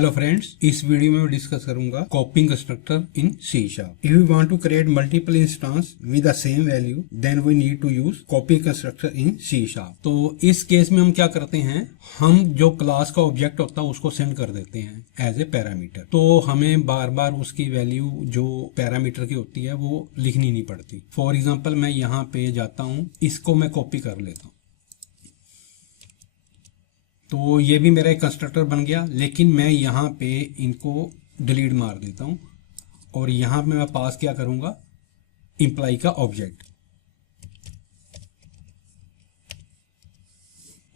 Hello friends, इस video में मैं डिस्कस करूंगा copying constructor in C#। If we want to create multiple instance with the same value then we need to use copying constructor in C#। तो इस case में हम क्या करते हैं, हम जो क्लास का ऑब्जेक्ट होता है उसको सेंड कर देते हैं एज ए पैरामीटर। तो हमें बार बार उसकी वैल्यू जो पैरामीटर की होती है वो लिखनी नहीं पड़ती। फॉर एग्जाम्पल मैं यहाँ पे जाता हूँ, इसको मैं कॉपी कर लेता हूँ, तो ये भी मेरा एक कंस्ट्रक्टर बन गया। लेकिन मैं यहाँ पे इनको डिलीट मार देता हूँ और यहाँ पे मैं पास क्या करूँगा, इम्प्लाई का ऑब्जेक्ट,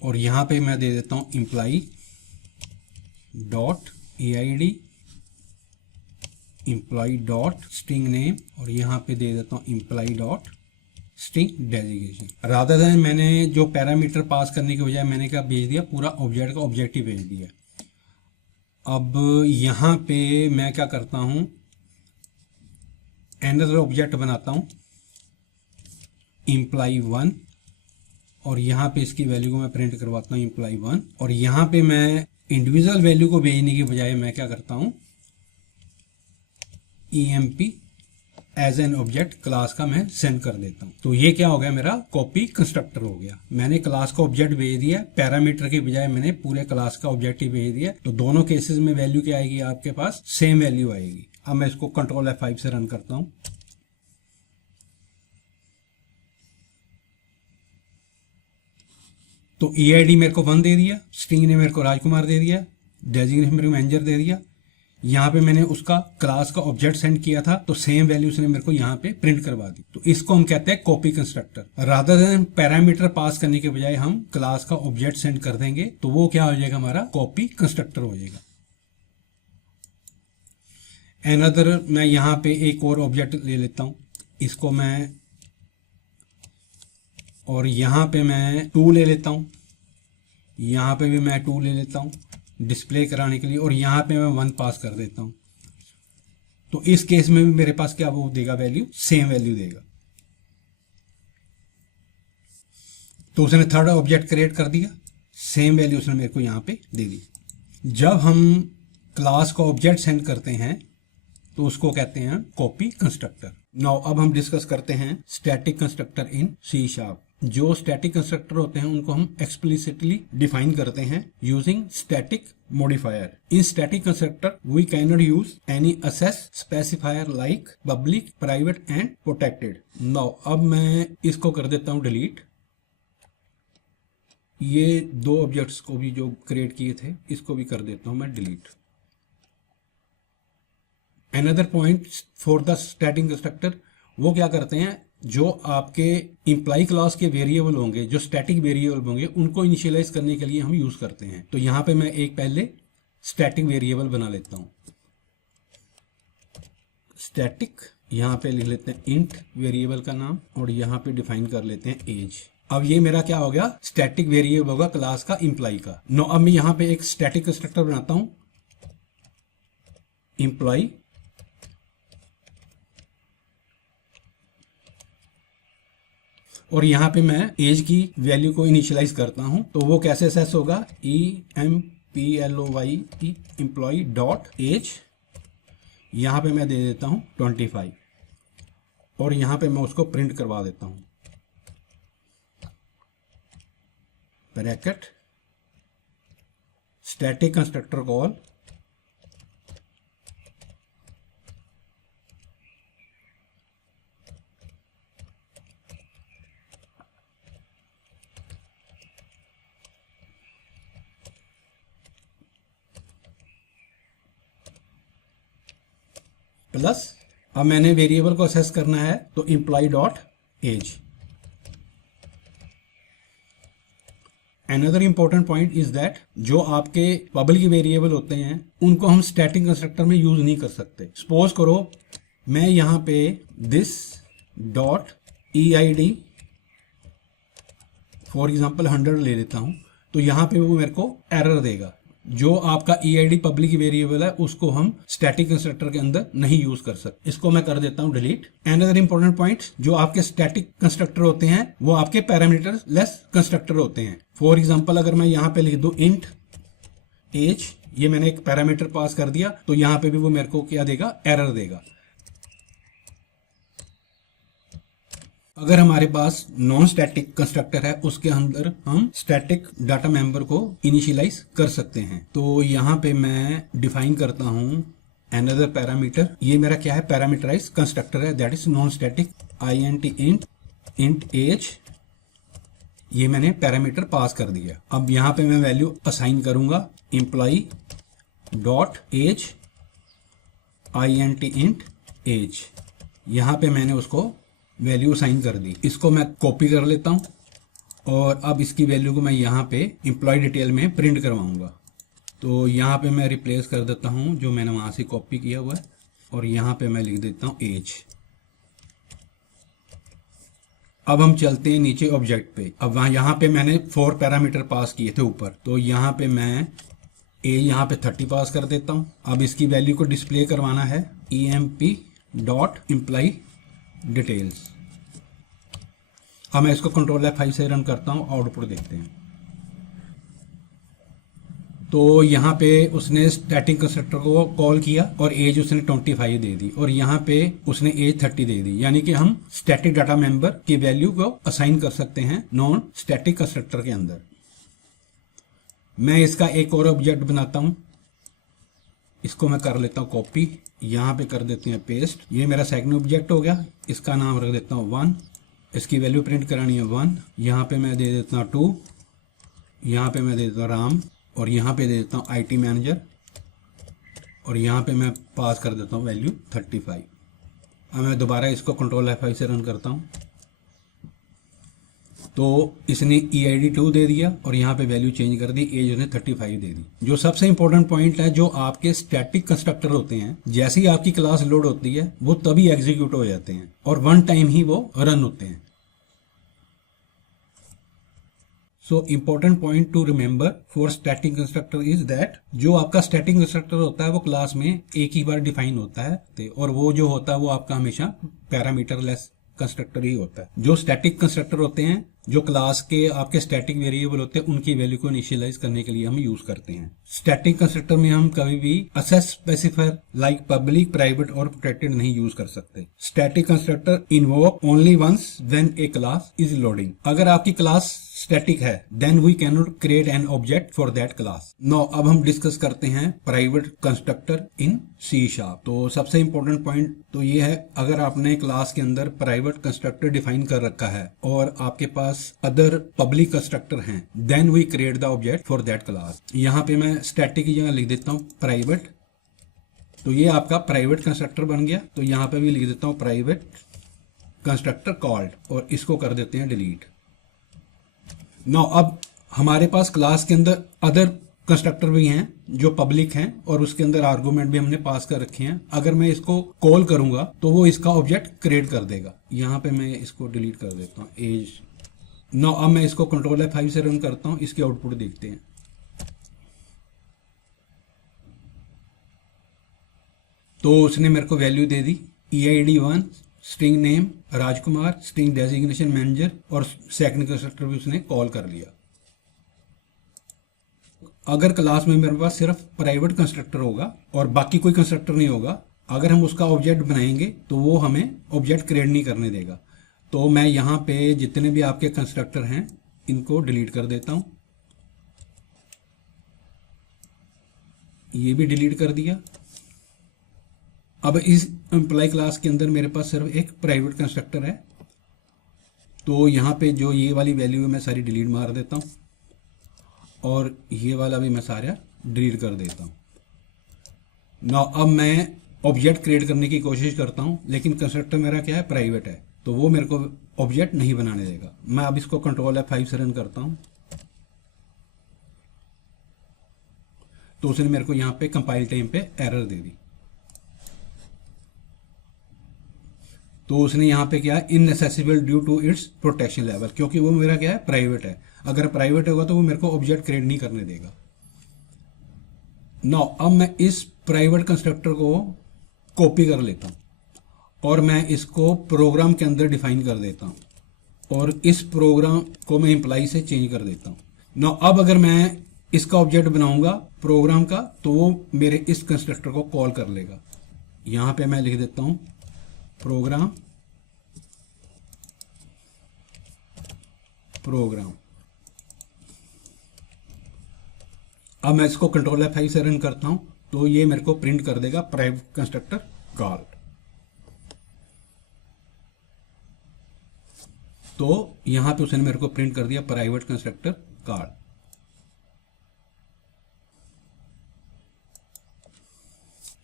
और यहाँ पे मैं दे देता हूँ imply dot EID, imply dot string name, और यहाँ पे दे देता हूँ imply dot string designation. Rather than मैंने जो पैरामीटर पास करने के बजाय मैंने क्या भेज दिया, पूरा ऑब्जेक्ट का ऑब्जेक्ट ही भेज दिया। अब यहाँ पे मैं क्या करता हूँ, अनदर ऑब्जेक्ट बनाता हूँ इम्प्लाई 1, और यहाँ पे इसकी वैल्यू को मैं प्रिंट करवाता हूँ इम्प्लाई 1, और यहाँ पे मैं इंडिविजुअल वैल्यू को भेजने के बजाय मैं क्या करता हूँ, EMP as an object class का मैं सेंड कर देता हूँ। तो ये क्या हो गया, मेरा कॉपी कंस्ट्रक्टर हो गया। मैंने क्लास का ऑब्जेक्ट भेज दिया, पैरामीटर के बजाय मैंने पूरे क्लास का ऑब्जेक्ट ही भेज दिया। तो दोनों केसेस में वैल्यू क्या आएगी, आपके पास सेम वैल्यू आएगी। अब मैं इसको कंट्रोल F5 से रन करता हूँ। तो EID मेरे को 1 दे दिया, स्ट्रिंग ने मेरे को राजकुमार दे दिया, डेजिग्नेशन मेरे को मैनेजर दे दिया। यहाँ पे मैंने उसका क्लास का ऑब्जेक्ट सेंड किया था, तो सेम वैल्यू उसने मेरे को यहाँ पे प्रिंट करवा दी। तो इसको हम कहते हैं copy constructor. Rather than parameter pass करने के बजाय हम क्लास का ऑब्जेक्ट सेंड कर देंगे, तो वो क्या हो जाएगा, हमारा कॉपी कंस्ट्रक्टर हो जाएगा। अनदर मैं यहाँ पे एक और ऑब्जेक्ट ले लेता हूँ, इसको मैं, और यहाँ पे मैं 2 ले लेता हूँ, यहाँ पे भी मैं 2 ले लेता हूँ डिस्प्ले कराने के लिए, और यहाँ पे मैं 1 पास कर देता हूँ। तो इस केस में भी मेरे पास क्या वो देगा, वैल्यू सेम वैल्यू देगा। तो उसने थर्ड ऑब्जेक्ट क्रिएट कर दिया, सेम वैल्यू उसने मेरे को यहाँ पे दे दी। जब हम क्लास का ऑब्जेक्ट सेंड करते हैं तो उसको कहते हैं कॉपी कंस्ट्रक्टर। नाउ अब हम डिस्कस करते हैं स्टैटिक कंस्ट्रक्टर इन C#। जो स्टैटिक कंस्ट्रक्टर होते हैं उनको हम एक्सप्लिसिटली डिफाइन करते हैं using static modifier. In static constructor we can not use any access specifier like public, private and protected. Now अब मैं इसको कर देता हूं डिलीट। ये 2 ऑब्जेक्ट्स को भी जो क्रिएट किए थे इसको भी कर देता हूं मैं delete. Another point for the static constructor, वो क्या करते हैं, जो आपके इम्प्लाई क्लास के वेरिएबल होंगे, जो स्टैटिक वेरिएबल होंगे, उनको इनिशियलाइज करने के लिए हम यूज करते हैं। तो यहां पे मैं एक पहले स्टैटिक वेरिएबल बना लेता हूं, स्टैटिक, यहां पे लिख लेते हैं इंट वेरिएबल का नाम, और यहां पे डिफाइन कर लेते हैं एज। अब ये मेरा क्या हो गया, स्टैटिक वेरिएबल होगा क्लास का इम्प्लाई का। नो, अब मैं यहां पे एक स्टैटिक कंस्ट्रक्टर बनाता हूं इम्प्लाई, और यहाँ पे मैं एज की वैल्यू को इनिशियलाइज करता हूं। तो वो कैसे असेस होगा, EMPLOY एम्प्लॉय डॉट एज, यहाँ पे मैं दे देता हूं 25, और यहाँ पे मैं उसको प्रिंट करवा देता हूं bracket static constructor call plus, अब मैंने वेरिएबल को असेस करना है तो employee dot age. Another important point is that जो आपके पब्लिक वेरिएबल होते हैं उनको हम स्टैटिक कंस्ट्रक्टर में यूज नहीं कर सकते। सपोज करो मैं यहां पे this dot EID for example 100 ले लेता हूं, तो यहां पे वो मेरे को एरर देगा। जो आपका EID पब्लिक वेरिएबल है उसको हम स्टैटिक कंस्ट्रक्टर के अंदर नहीं यूज कर सकते। इसको मैं कर देता हूं डिलीट। अनदर इंपॉर्टेंट पॉइंट, जो आपके स्टैटिक कंस्ट्रक्टर होते हैं वो आपके पैरामीटर लेस कंस्ट्रक्टर होते हैं। फॉर एग्जांपल अगर मैं यहां पे लिख दूं इंट एज ये मैंने एक पैरामीटर पास कर दिया, तो यहाँ पे भी वो मेरे को क्या देगा, एरर देगा। अगर हमारे पास नॉन स्टैटिक कंस्ट्रक्टर है, उसके अंदर हम स्टैटिक डाटा मेंबर को इनिशियलाइज कर सकते हैं। तो यहाँ पे मैं डिफाइन करता हूँ अनदर पैरामीटर। ये मेरा क्या है, पैरामीटराइज कंस्ट्रक्टर है, that is non static int int age। ये मैंने पैरामीटर पास कर दिया। अब यहाँ पे मैं वैल्यू असाइन करूंगा employee dot age int age। यहाँ पे मैंने उसको वैल्यू असाइन कर दी। इसको मैं कॉपी कर लेता हूं और अब इसकी वैल्यू को मैं यहाँ पे एम्प्लॉय डिटेल में प्रिंट करवाऊंगा। तो यहाँ पे मैं रिप्लेस कर देता हूँ जो मैंने वहां से कॉपी किया हुआ है, और यहाँ पे मैं लिख देता हूँ एज। अब हम चलते हैं नीचे ऑब्जेक्ट पे। अब वहां यहाँ पे मैंने 4 पैरामीटर पास किए थे ऊपर, तो यहाँ पे मैं यहाँ पे 30 पास कर देता हूँ। अब इसकी वैल्यू को डिस्प्ले करवाना है emp डॉट एम्प्लॉय डिटेल्स। अब मैं इसको कंट्रोल F5 से रन करता हूं, आउटपुट देखते हैं। तो यहाँ पे उसने स्टैटिक कंस्ट्रक्टर को कॉल किया और एज उसने 25 दे दी, और यहाँ पे उसने एज 30 दे दी। यानी कि हम स्टैटिक डाटा मेंबर की वैल्यू को असाइन कर सकते हैं नॉन स्टैटिक कंस्ट्रक्टर के अंदर। मैं इसका एक और ऑब्जेक्ट बनाता हूं, इसको मैं कर लेता हूं कॉपी, यहाँ पे कर देते हैं पेस्ट। ये मेरा सेकंड ऑब्जेक्ट हो गया, इसका नाम रख देता हूँ 1, इसकी वैल्यू प्रिंट करानी है 1। यहाँ पे मैं दे देता हूँ 2, यहाँ पे मैं दे देता हूँ राम, और यहाँ पे दे देता हूँ IT मैनेजर, और यहाँ पे मैं पास कर देता हूँ वैल्यू 35। अब मैं दोबारा इसको कंट्रोल F5 से रन करता हूँ, तो इसने EID2 दे दिया और यहाँ पे वैल्यू चेंज कर दी, एज उसने 35 दे दी। जो सबसे इंपॉर्टेंट पॉइंट है, जो आपके स्टैटिक कंस्ट्रक्टर होते हैं, जैसे ही आपकी क्लास लोड होती है वो तभी एग्जीक्यूट हो जाते हैं और वन टाइम ही वो रन होते हैं। So important point two remember for static constructor is that जो आपका स्टैटिक कंस्ट्रक्टर होता है वो क्लास में एक ही बार डिफाइन होता है, और वो जो होता है वो आपका हमेशा पैरामीटर लेस कंस्ट्रक्टर ही होता है। जो स्टैटिक कंस्ट्रक्टर होते हैं, जो क्लास के आपके स्टैटिक वेरिएबल होते हैं, उनकी वैल्यू को इनिशियलाइज करने के लिए हम यूज करते हैं। स्टैटिक कंस्ट्रक्टर में हम कभी भी access specifier like public, private और प्रोटेक्टेड नहीं यूज कर सकते। Static constructor invoke only once when a class is loading. अगर आपकी क्लास स्टैटिक है, then we can not create an object for that class. No, अब हम डिस्कस करते हैं प्राइवेट कंस्ट्रक्टर इन C#। तो सबसे इंपॉर्टेंट पॉइंट तो ये है, अगर आपने क्लास के अंदर प्राइवेट कंस्ट्रक्टर डिफाइन कर रखा है और आपके पास अदर पब्लिक कंस्ट्रक्टर हैं, then we create the object for that class. यहाँ पे मैं स्टैटिक की जगह लिख देता हूँ प्राइवेट, तो ये आपका प्राइवेट कंस्ट्रक्टर बन गया। तो यहाँ पे भी लिख देता हूँ प्राइवेट कंस्ट्रक्टर कॉल्ड, और इसको कर देते हैं डिलीट। नाउ अब हमारे पास क्लास के अंदर अदर कंस्ट्रक्टर भी हैं जो पब्लिक हैं, और उसके अंदर आर्गुमेंट भी हमने पास कर रखे हैं। अगर मैं इसको कॉल करूंगा तो वो इसका ऑब्जेक्ट क्रिएट कर देगा। यहाँ पे मैं इसको डिलीट कर देता हूँ एज। नाउ अब मैं इसको कंट्रोल F5 से रन करता हूँ, इसके आउटपुट देखते हैं। तो उसने मेरे को वैल्यू दे दी EID1, स्ट्रिंग नेम राजकुमार, स्ट्रिंग डेजिग्नेशन मैनेजर, और सेकंड कंस्ट्रक्टर भी उसने कॉल कर लिया। अगर क्लास में मेरे पास सिर्फ प्राइवेट कंस्ट्रक्टर होगा और बाकी कोई कंस्ट्रक्टर नहीं होगा, अगर हम उसका ऑब्जेक्ट बनाएंगे तो वो हमें ऑब्जेक्ट क्रिएट नहीं करने देगा। तो मैं यहाँ पे जितने भी आपके कंस्ट्रक्टर हैं इनको डिलीट कर देता हूँ। ये भी डिलीट कर दिया। अब इस एम्प्लॉय क्लास के अंदर मेरे पास सिर्फ एक प्राइवेट कंस्ट्रक्टर है, तो यहाँ पे जो ये वाली वैल्यू है मैं सारी डिलीट मार देता हूँ, और ये वाला भी मैं सारा डिलीट कर देता हूँ। नाउ अब मैं ऑब्जेक्ट क्रिएट करने की कोशिश करता हूँ, लेकिन कंस्ट्रक्टर मेरा क्या है, प्राइवेट है, तो वो मेरे को ऑब्जेक्ट नहीं बनाने देगा। मैं अब इसको कंट्रोल F5 से रन करता हूँ, तो उसने मेरे को यहाँ पे कंपाइल टाइम पे एरर दे दी। तो उसने यहाँ पे क्या है, inaccessible due to its protection level, क्योंकि वो मेरा क्या है, प्राइवेट है। अगर प्राइवेट होगा तो वो मेरे को ऑब्जेक्ट क्रिएट नहीं करने देगा। नाउ अब मैं इस प्राइवेट कंस्ट्रक्टर को कॉपी कर लेता हूँ और मैं इसको प्रोग्राम के अंदर डिफाइन कर देता हूँ, और इस प्रोग्राम को मैं एम्प्लॉय से चेंज कर देता हूँ। नाउ अब अगर मैं इसका ऑब्जेक्ट बनाऊंगा प्रोग्राम का, तो वो मेरे इस कंस्ट्रक्टर को कॉल कर लेगा। यहां पे मैं लिख देता हूं प्रोग्राम अब मैं इसको कंट्रोल F5 से रन करता हूं तो ये मेरे को प्रिंट कर देगा प्राइवेट कंस्ट्रक्टर कॉल्ड। तो यहां पे उसने मेरे को प्रिंट कर दिया private constructor called.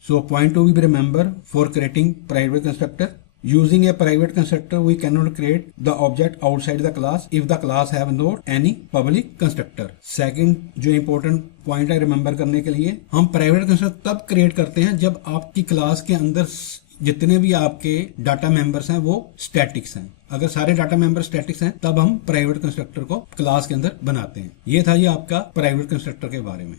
So point to be remember for creating private constructor. Using a private constructor, we cannot create the object outside the class if the class have not any public constructor. Second जो important point है remember करने के लिए, हम private constructor तब create करते हैं जब आपकी class के अंदर जितने भी आपके डाटा मेंबर्स हैं वो स्टैटिक्स हैं। अगर सारे डाटा मेंबर स्टैटिक्स हैं तब हम प्राइवेट कंस्ट्रक्टर को क्लास के अंदर बनाते हैं। ये था ये आपका प्राइवेट कंस्ट्रक्टर के बारे में।